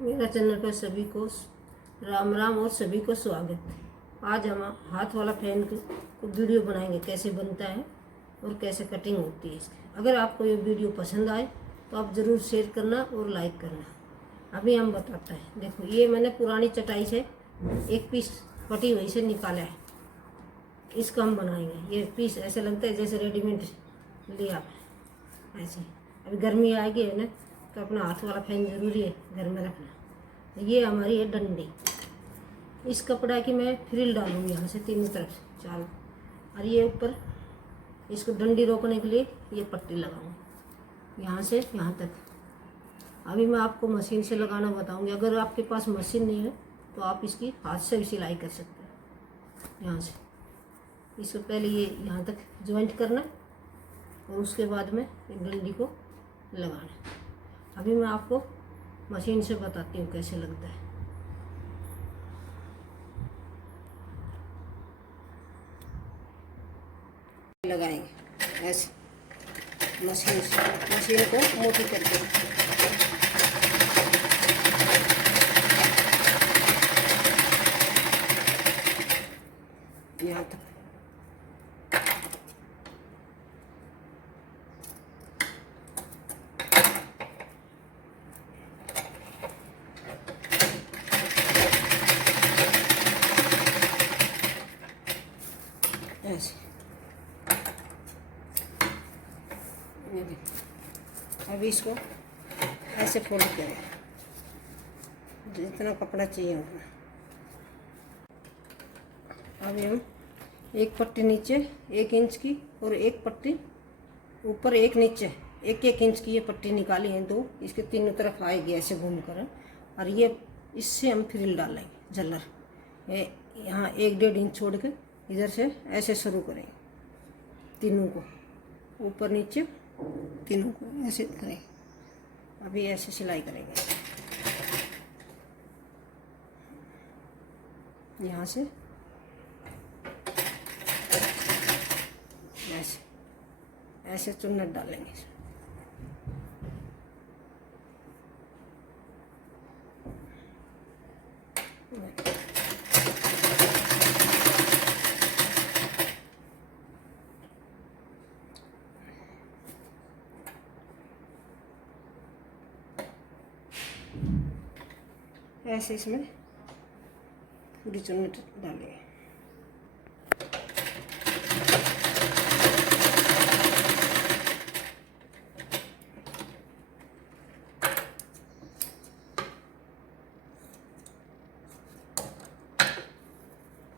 मेरा चैनल पर सभी को राम राम और सभी को स्वागत है। आज हम हाथ वाला फैन को वीडियो बनाएंगे, कैसे बनता है और कैसे कटिंग होती है इसकी। अगर आपको ये वीडियो पसंद आए तो आप ज़रूर शेयर करना और लाइक करना। अभी हम बताते हैं। देखो, ये मैंने पुरानी चटाई से एक पीस फटी हुई से निकाला है। इसका हम बनाएंगे। ये पीस ऐसे लगता है जैसे रेडीमेड लिया है ऐसे। अभी गर्मी आएगी है ना, तो अपना हाथ वाला फैन ज़रूरी है घर में रखना। ये हमारी है डंडी। इस कपड़ा की मैं फ्रिल डालूंगी यहाँ से तीनों तरफ से चारों, और ये ऊपर इसको डंडी रोकने के लिए ये पट्टी लगाऊंगी यहाँ से यहाँ तक। अभी मैं आपको मशीन से लगाना बताऊंगी। अगर आपके पास मशीन नहीं है तो आप इसकी हाथ से भी सिलाई कर सकते हैं। यहाँ से इसको पहले ये यहाँ तक ज्वाइंट करना और उसके बाद में डंडी को लगाना। अभी मैं आपको मशीन से बताती हूँ कैसे लगता है। लगाएंगे ऐसे मशीन से, मशीन को मोटी करके यहाँ तक। ऐसे अभी इसको ऐसे फोल्ड करें, जितना कपड़ा चाहिए उतना। अभी हम एक पट्टी नीचे 1 इंच की और एक पट्टी ऊपर 1 नीचे 1-1 इंच की ये पट्टी निकाली है। दो इसके तीनों तरफ आएगी ऐसे घूम कर, और ये इससे हम फ्रिल डालेंगे झल्लर। ये यहाँ 1-1.5 इंच छोड़ के इधर से ऐसे शुरू करेंगे, तीनों को ऊपर नीचे तीनों को ऐसे करेंगे। अभी ऐसे सिलाई करेंगे यहाँ से ऐसे ऐसे चुन्नट डालेंगे। ऐसे इसमें पूरी चुन्नट डालेंगे।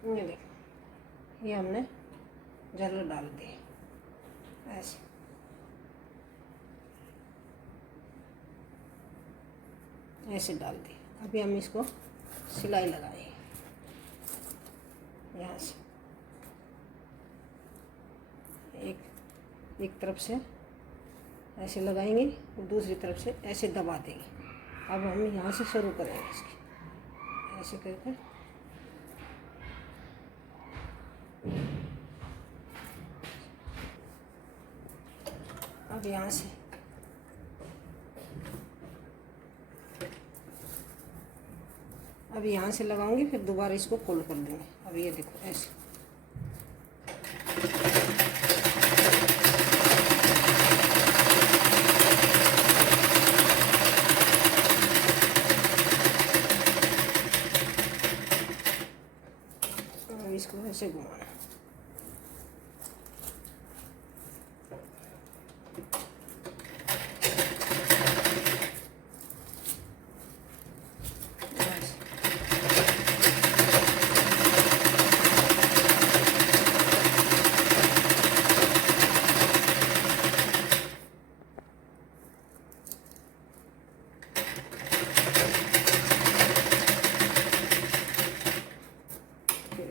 ये देखो, ये हमने झल्लर डाल दी ऐसे। ऐसे डाल दी। अभी हम इसको सिलाई लगाएंगे यहाँ से। एक तरफ से ऐसे लगाएंगे, दूसरी तरफ से ऐसे दबा देंगे। अब हम यहाँ से शुरू करेंगे इसकी ऐसे करके। अब यहाँ से यहाँ से लगाऊंगी, फिर दोबारा इसको फोल्ड कर देंगे। अब ये देखो ऐसे। अब इसको ऐसे घुमाना।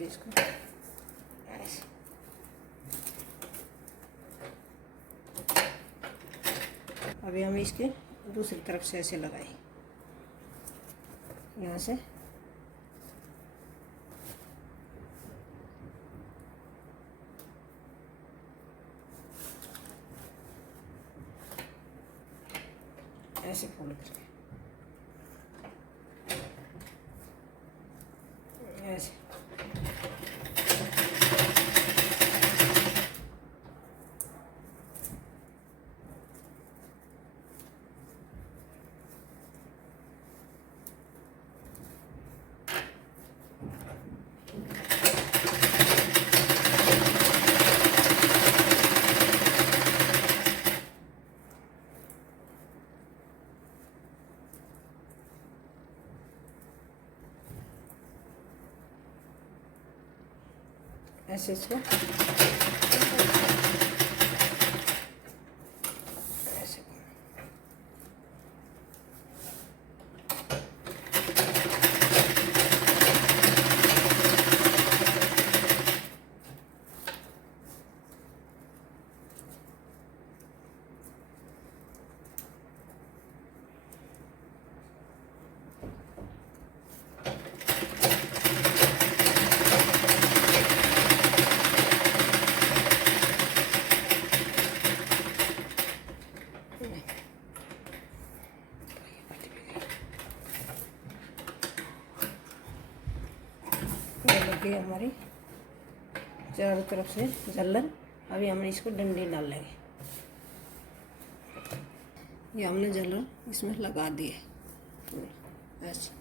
इसको ऐसे अभी हम इसके दूसरी तरफ से ऐसे लगाए यहाँ से। ऐसे फोल्ड करके ऐसे। ऐसे इसको ऐसे ये लगी हमारी चारों तरफ से झल्लर। अभी हम इसको डंडी डाल लेंगे। ये हमने झल्लर इसमें लगा दी है ऐसे।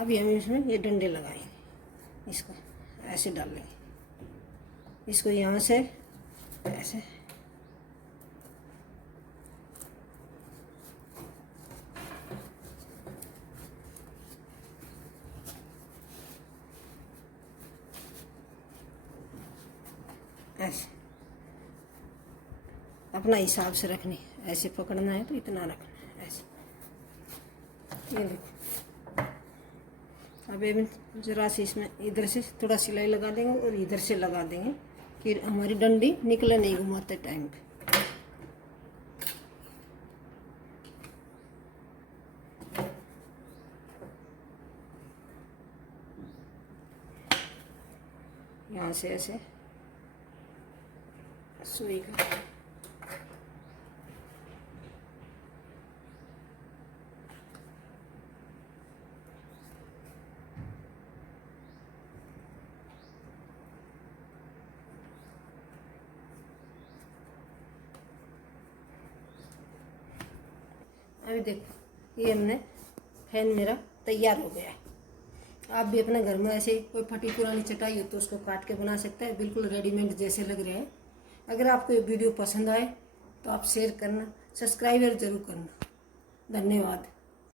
अभी हम इसमें ये डंडे लगाएंगे, इसको ऐसे डाल लेंगे। इसको यहाँ से ऐसे ऐसे अपना हिसाब से रखनी। ऐसे पकड़ना है तो इतना रखना है ऐसे। ये देखो। अब ये जरा सी इसमें इधर से थोड़ा सिलाई लगा देंगे और इधर से लगा देंगे कि हमारी डंडी निकले नहीं घुमाते टाइम पे। यहाँ से ऐसे सुई का अभी देखो ये हमने फैन मेरा तैयार हो गया है। आप भी अपने घर में ऐसे कोई फटी पुरानी चटाई हो तो उसको काट के बना सकते हैं, बिल्कुल रेडीमेड जैसे लग रहे हैं। अगर आपको ये वीडियो पसंद आए तो आप शेयर करना, सब्सक्राइब जरूर करना। धन्यवाद।